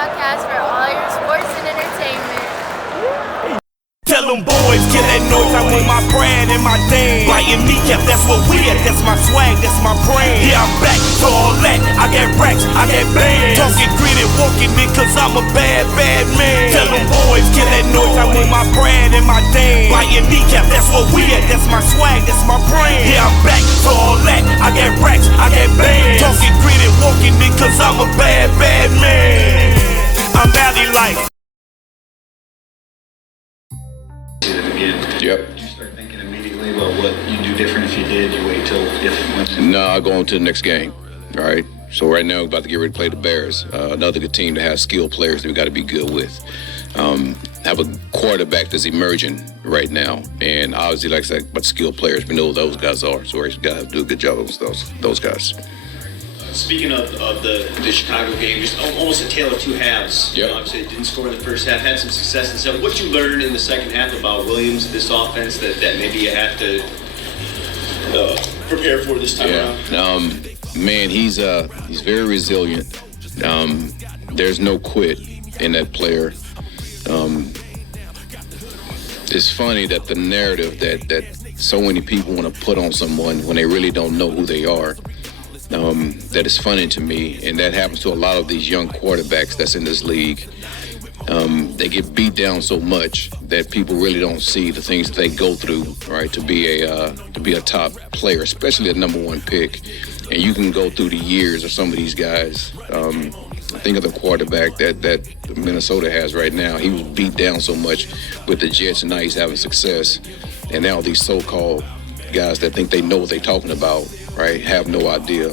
podcast for all your sports and entertainment. Tell them boys, get that noise, I want my brand and my dame. Biting kneecap, that's what we at, that's my swag, that's my brand. Yeah, I'm back for all that, I got racks, I got bands. Talking gritty, walking it, cause I'm a bad, bad man. Tell them boys, get that noise, I want my brand and my dame. Biting kneecap, that's what we at, that's my swag, that's my brand. Yeah, I'm back for all that, I got racks, I got bands. Talking gritty, walking it, cause I'm a bad, bad man. I'm Alleylife. Yep. Did you start thinking immediately about what you'd do different if you did? You wait till different wins? No, I'll go on to the next game. All right. So right now we're about to get ready to play the Bears. Another good team that has skilled players that we got to be good with. Have a quarterback that's emerging right now, and obviously, like I said, but skilled players, we know who those guys are. So we got to do a good job with those guys. Speaking of the Chicago game, just almost a tale of two halves. Yep. You know, obviously, didn't score in the first half, had some success. And so, what you learned in the second half about Williams, this offense, that maybe you have to prepare for this time around? Man, he's very resilient. There's no quit in that player. It's funny that the narrative that so many people want to put on someone when they really don't know who they are. That is funny to me, and that happens to a lot of these young quarterbacks that's in this league. They get beat down so much that people really don't see the things that they go through, right, to be a top player, especially a number one pick. And you can go through the years of some of these guys. Think of the quarterback that Minnesota has right now. He was beat down so much with the Jets, and now he's having success. And now these so-called guys that think they know what they're talking about, right, have no idea.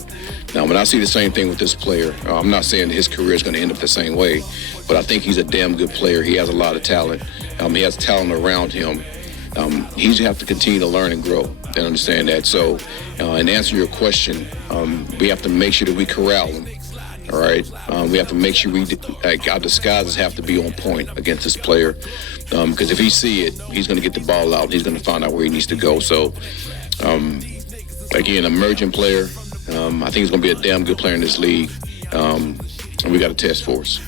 Now, when I see the same thing with this player, I'm not saying his career is going to end up the same way, but I think he's a damn good player. He has a lot of talent. He has talent around him. He just have to continue to learn and grow and understand that. So, in answer to your question, we have to make sure that we corral him. All right, we have to make sure our disguises have to be on point against this player, because if he see it, he's going to get the ball out. He's going to find out where he needs to go. So, again, emerging player. I think he's going to be a damn good player in this league, and we got a test for us.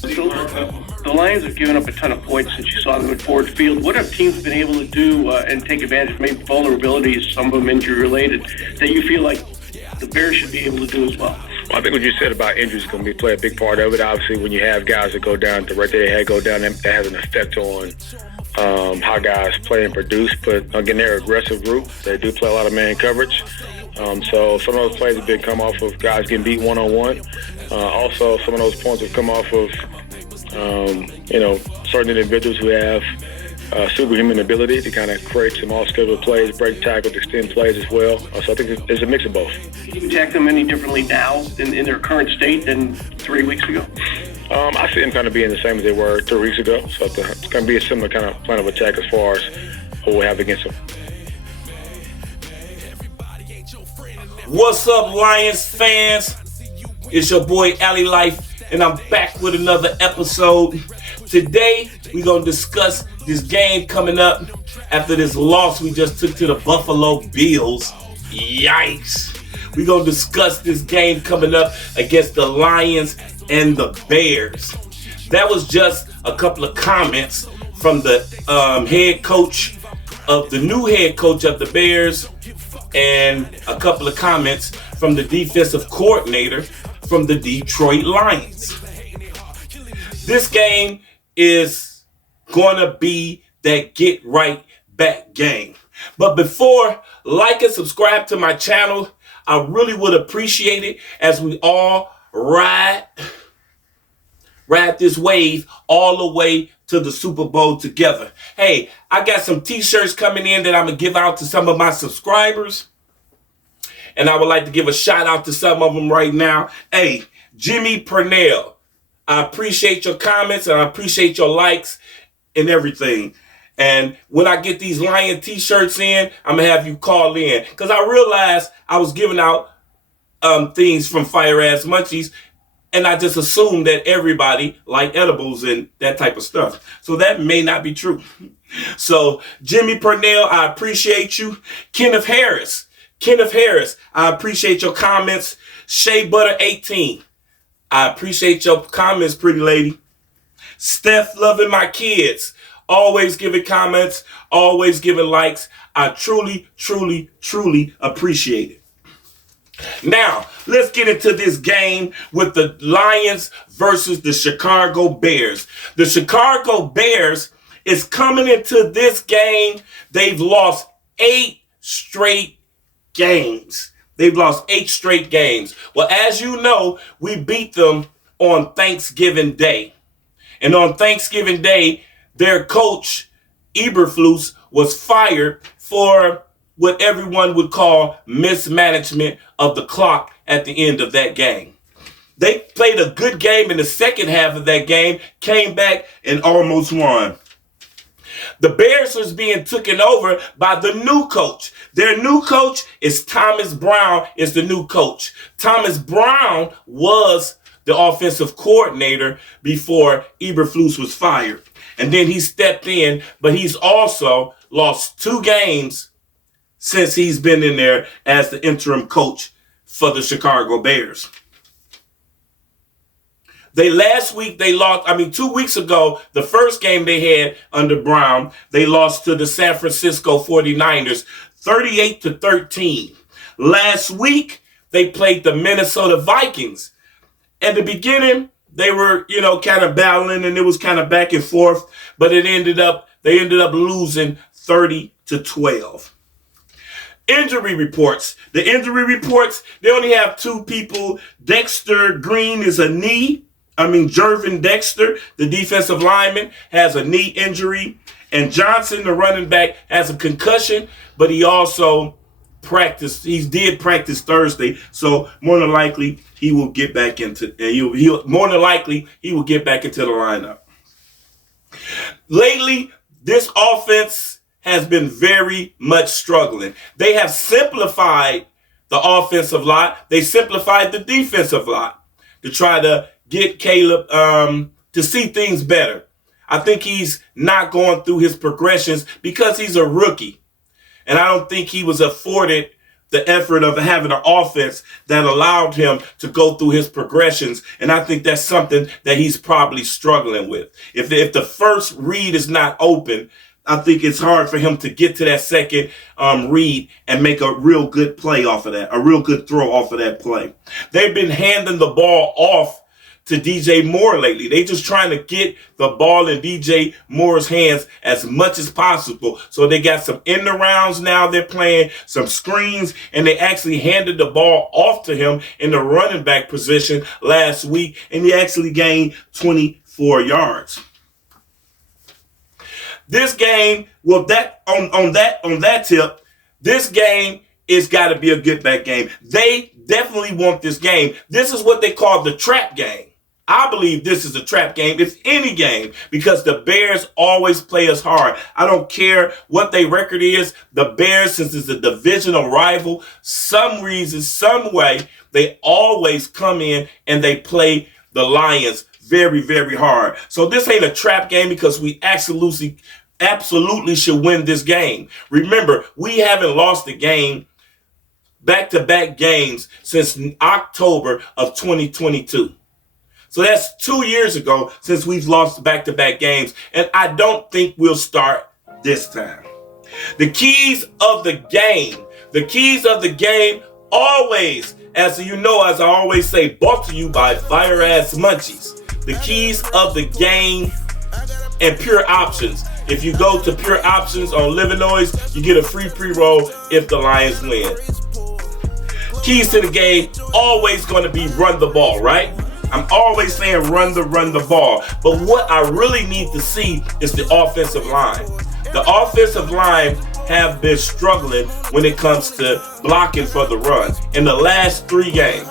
The Lions have given up a ton of points since you saw them at Ford Field. What have teams been able to do and take advantage of maybe vulnerabilities, some of them injury-related, that you feel like the Bears should be able to do as well? Well, I think what you said about injuries is going to play a big part of it. Obviously, when you have guys that go down, the rate they had go down, that has an effect on how guys play and produce. But again, they're an aggressive group. They do play a lot of man coverage. So some of those plays have been come off of guys getting beat one-on-one. Also, some of those points have come off of, certain individuals who have superhuman ability to kind of create some off-schedule plays, break tackles, extend plays as well. So I think there's a mix of both. Do you attack them any differently now in their current state than 3 weeks ago? I see them kind of being the same as they were 3 weeks ago. So it's going to be a similar kind of plan of attack as far as what we have against them. What's up, Lions fans? It's your boy Alleylife, and I'm back with another episode. Today, we're going to discuss this game coming up after this loss we just took to the Buffalo Bills. Yikes. We're going to discuss this game coming up against the Lions and the Bears. That was just a couple of comments from the new head coach of the Bears, and a couple of comments from the defensive coordinator from the Detroit Lions. This game is going to be that get right back game. But before, like and subscribe to my channel. I really would appreciate it as we all ride this wave all the way to the Super Bowl together. Hey, I got some t-shirts coming in that I'm going to give out to some of my subscribers. And I would like to give a shout out to some of them right now. Hey, Jimmy Purnell, I appreciate your comments and I appreciate your likes and everything. And when I get these Lion t-shirts in, I'm going to have you call in. Because I realized I was giving out things from Fire Ass Munchies, and I just assumed that everybody liked edibles and that type of stuff. So that may not be true. So Jimmy Purnell, I appreciate you. Kenneth Harris, Kenneth Harris, I appreciate your comments. Shea Butter 18, I appreciate your comments, pretty lady. Steph loving my kids, always giving comments, always giving likes. I truly, truly, truly appreciate it. Now, let's get into this game with the Lions versus the Chicago Bears. The Chicago Bears is coming into this game. They've lost 8 straight games. They've lost 8 straight games. Well, as you know, we beat them on Thanksgiving Day. And on Thanksgiving Day, their coach, Eberflus, was fired for what everyone would call mismanagement of the clock at the end of that game. They played a good game in the second half of that game, came back and almost won. The Bears was being taken over by the new coach. Their new coach is Thomas Brown is the new coach. Thomas Brown was the offensive coordinator before Eberflus was fired. And then he stepped in, but he's also lost 2 games since he's been in there as the interim coach for the Chicago Bears. 2 weeks ago, the first game they had under Brown, they lost to the San Francisco 49ers, 38-13. Last week, they played the Minnesota Vikings. At the beginning, they were, kind of battling, and it was kind of back and forth, but they ended up losing 30-12. Injury reports. The injury reports, they only have 2 people. Dexter Green is a knee. Jervin Dexter, the defensive lineman, has a knee injury. And Johnson, the running back, has a concussion, but he also practiced. He did practice Thursday, so more than likely he will get back into. He will get back into the lineup. Lately, this offense has been very much struggling. They have simplified the offensive line. They simplified the defensive line to try to get Caleb to see things better. I think he's not going through his progressions because he's a rookie. And I don't think he was afforded the effort of having an offense that allowed him to go through his progressions. And I think that's something that he's probably struggling with. If the first read is not open, I think it's hard for him to get to that second read and make a real good play off of that, a real good throw off of that play. They've been handing the ball off to DJ Moore lately. They just trying to get the ball in DJ Moore's hands as much as possible. So they got some end rounds now they're playing, some screens, and they actually handed the ball off to him in the running back position last week, and he actually gained 24 yards. This game, well, on that tip, this game is got to be a get back game. They definitely want this game. This is what they call the trap game. I believe this is a trap game, if any game, because the Bears always play us hard. I don't care what their record is. The Bears, since it's a divisional rival, some reason, some way, they always come in and they play the Lions very, very hard. So this ain't a trap game because we absolutely should win this game. Remember, we haven't lost a game, back-to-back games, since October of 2022. So that's 2 years ago since we've lost back-to-back games, and I don't think we'll start this time. The keys of the game always, as you know, as I always say, brought to you by Fire Ass Munchies. The keys of the game and Pure Options. If you go to Pure Options on Livinois, you get a free pre-roll if the Lions win. Keys to the game, always going to be run the ball, right? I'm always saying run the ball. But what I really need to see is the offensive line. The offensive line have been struggling when it comes to blocking for the run. In the last 3 games,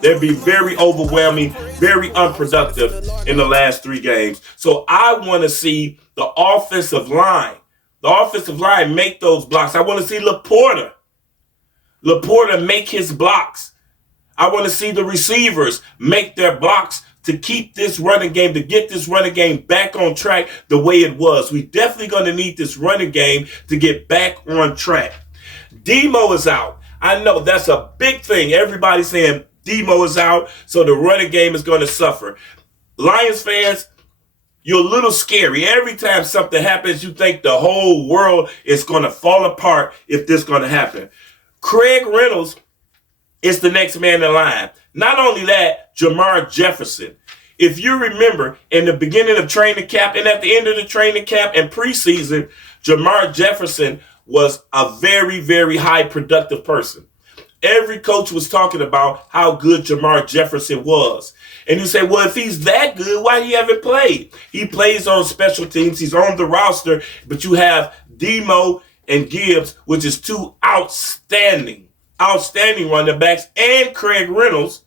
they've been very overwhelming, very unproductive in the last 3 games. So I want to see the offensive line make those blocks. I want to see Laporta make his blocks. I want to see the receivers make their blocks to keep this running game, to get this running game back on track the way it was. We're definitely going to need this running game to get back on track. Demo is out. I know that's a big thing. Everybody's saying Demo is out, so the running game is going to suffer. Lions fans, you're a little scary. Every time something happens, you think the whole world is going to fall apart if this is going to happen. Craig Reynolds is the next man in line. Not only that, Jamar Jefferson. If you remember, in the beginning of training camp and at the end of the training camp and preseason, Jamar Jefferson was a very, very high productive person. Every coach was talking about how good Jamar Jefferson was. And you say, well, if he's that good, why he haven't played? He plays on special teams. He's on the roster. But you have Demo and Gibbs, which is two outstanding running backs, and Craig Reynolds,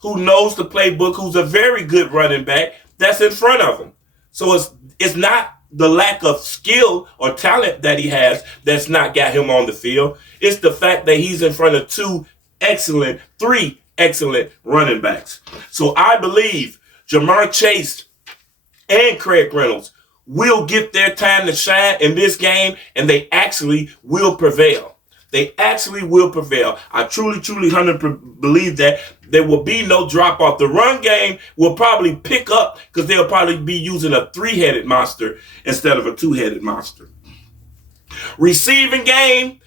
who knows the playbook, who's a very good running back, that's in front of him. So it's not the lack of skill or talent that he has that's not got him on the field. It's the fact that he's in front of three excellent running backs. So I believe Jamar Chase and Craig Reynolds will get their time to shine in this game, and they actually will prevail. They actually will prevail. I truly 100% believe that there will be no drop off. The run game will probably pick up because they'll probably be using a three-headed monster instead of a two-headed monster. Receiving game,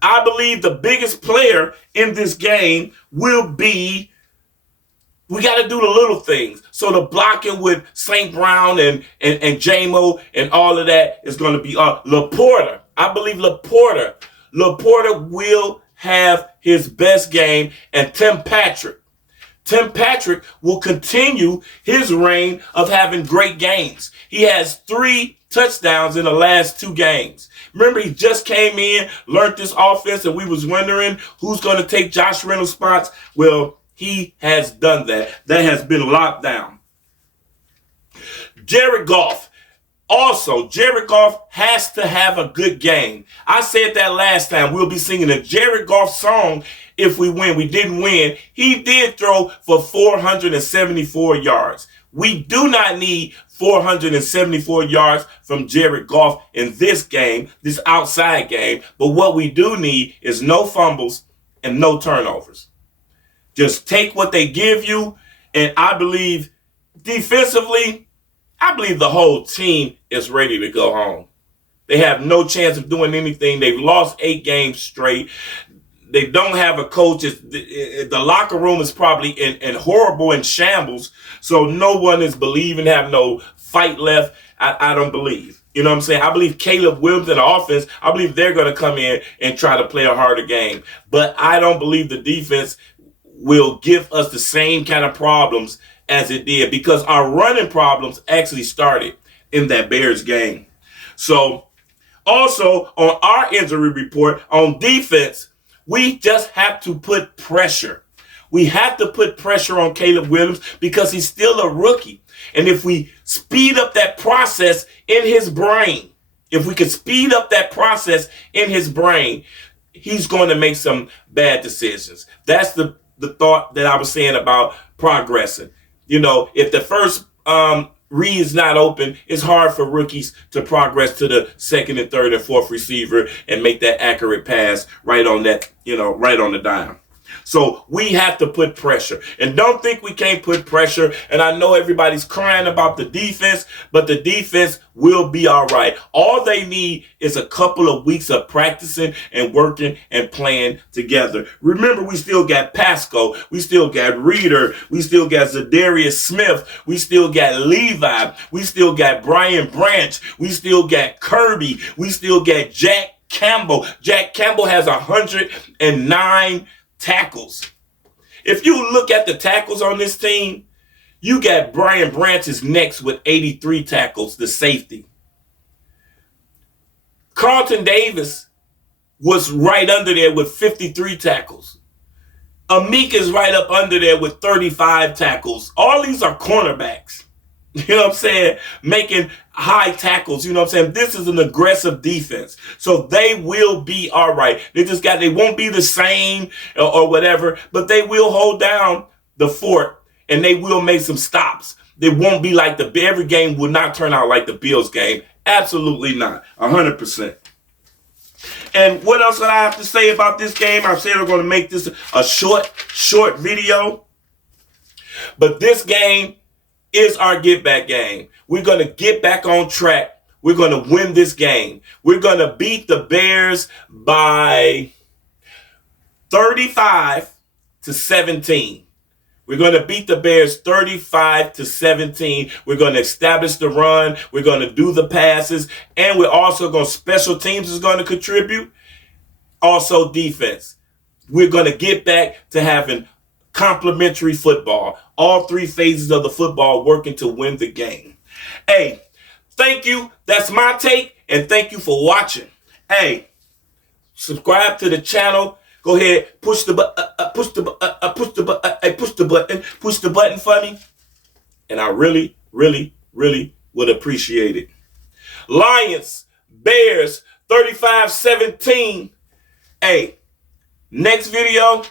I believe the biggest player in this game will be, we got to do the little things. So the blocking with St. Brown and J-Mo and all of that is going to be Laporta. I believe Laporta will have his best game, and Tim Patrick will continue his reign of having great games. He has 3 touchdowns in the last 2 games. Remember, he just came in, learned this offense, and we was wondering who's going to take Josh Reynolds' spots. Well, he has done that. That has been locked down. Jared Goff. Also, Jared Goff has to have a good game. I said that last time. We'll be singing a Jared Goff song if we win. We didn't win. He did throw for 474 yards. We do not need 474 yards from Jared Goff in this game, this outside game. But what we do need is no fumbles and no turnovers. Just take what they give you. And I believe defensively, I believe the whole team is ready to go home. They have no chance of doing anything. They've lost 8 games straight. They don't have a coach. The locker room is probably in horrible in shambles. So no one is believing, have no fight left. I don't believe. You know what I'm saying? I believe Caleb Williams in the offense, I believe they're going to come in and try to play a harder game. But I don't believe the defense will give us the same kind of problems as it did, because our running problems actually started in that Bears game. So also on our injury report on defense, we just have to put pressure. We have to put pressure on Caleb Williams because he's still a rookie. And if we speed up that process in his brain, he's going to make some bad decisions. That's the thought that I was saying about progressing. You know, if the first read is not open, it's hard for rookies to progress to the second and third and fourth receiver and make that accurate pass right on that, right on the dime. So we have to put pressure. And don't think we can't put pressure. And I know everybody's crying about the defense, but the defense will be all right. All they need is a couple of weeks of practicing and working and playing together. Remember, we still got Pasco. We still got Reeder. We still got Zadarius Smith. We still got Levi. We still got Brian Branch. We still got Kirby. We still got Jack Campbell. Jack Campbell has 109 tackles. If you look at the tackles on this team, you got Brian Branch's next with 83 tackles, the safety. Carlton Davis was right under there with 53 tackles. Amik is right up under there with 35 tackles. All these are cornerbacks. You know what I'm saying? Making high tackles. You know what I'm saying? This is an aggressive defense. So they will be all right. They won't be the same or whatever, but they will hold down the fort and they will make some stops. They won't be like every game will not turn out like the Bills game. Absolutely not. 100%. And what else would I have to say about this game? I said we're going to make this a short video. But this game is our get back game. We're going to get back on track. We're going to win this game. We're going to beat the Bears by 35-17. We're going to beat the Bears 35-17. We're going to establish the run. We're going to do the passes. And we're also going to, special teams is going to contribute. Also defense. We're going to get back to having complementary football. All three phases of the football working to win the game. Hey, thank you. That's my take. And thank you for watching. Hey, subscribe to the channel. Go ahead, push the button for me. And I really, really, really would appreciate it. Lions, Bears, 35-17. Hey, next video,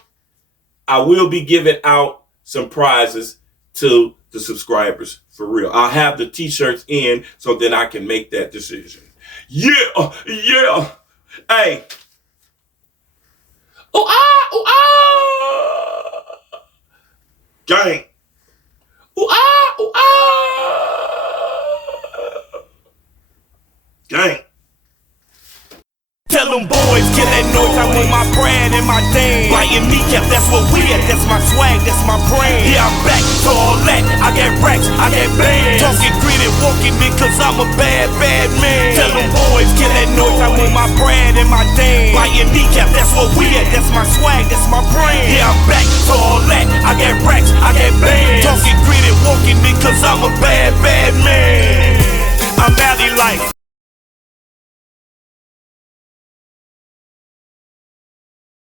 I will be giving out some prizes to the subscribers. For real. I'll have the t-shirts in so then I can make that decision. Yeah, yeah. Hey. Ooh, ah, ooh, ah. Gang. Ooh, ah, ooh, ah. Gang. Tell them boys, get that noise. I want my brand and my dame. Biting kneecap, that's what we at. That's my swag, that's my brand. Yeah, I'm back to all that. I got racks, I got bands. Talking green and walking me cause I'm a bad, bad man. Tell them boys, get that noise. I want my brand and my dame. Biting kneecap, that's what we at. That's my swag, that's my brand. Yeah, I'm back to all that. I got racks, I got bands. Talking green and walking me cause I'm a bad, bad man. I'm Alleylife.